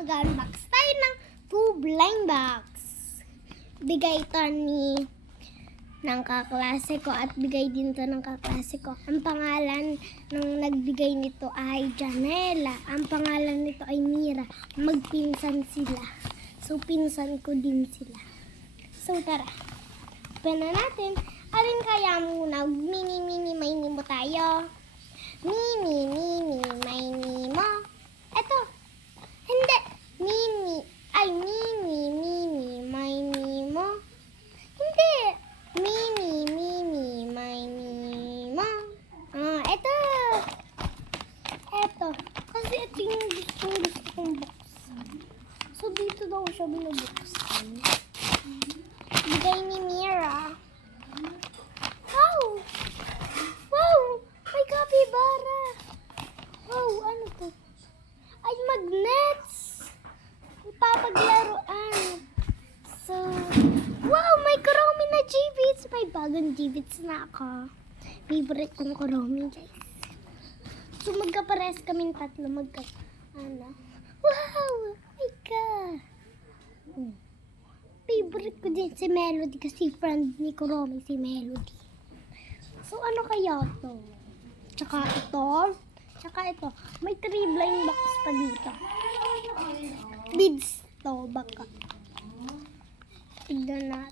mag-unbox tayo ng 2 blind box. Bigay ito ng kaklase ko at bigay din to ng kaklase ko. Ang pangalan ng nagbigay nito ay Janela. Ang pangalan nito ay Mira. Magpinsan sila. So, pinsan ko din sila. So, tara. Open na natin. Alin kaya muna? Mini, may mo tayo. Mini, mo. Eto. Hindi. Mini, may mo. Hindi. Mini, may mo. Eto. Eto. Kasi ito yung gusto kong box. So, dito daw siya binubuksan. Bigay ni Mira. Wow! May capybara! Wow, ano to? Ay, magnets! Ipapaglaruan. So, wow! May Kuromi na G-Beats! May bagong G-Beats na ako. Favorite kong Kuromi, guys. So, magkapares kaming tatlo. Wow! My God! Favorite ko din si Melody kasi friend ni Kuromi si Melody. So, ano kaya to? Tsaka ito. May 3 blind box pa dito. Beads to, baka. Tignan na.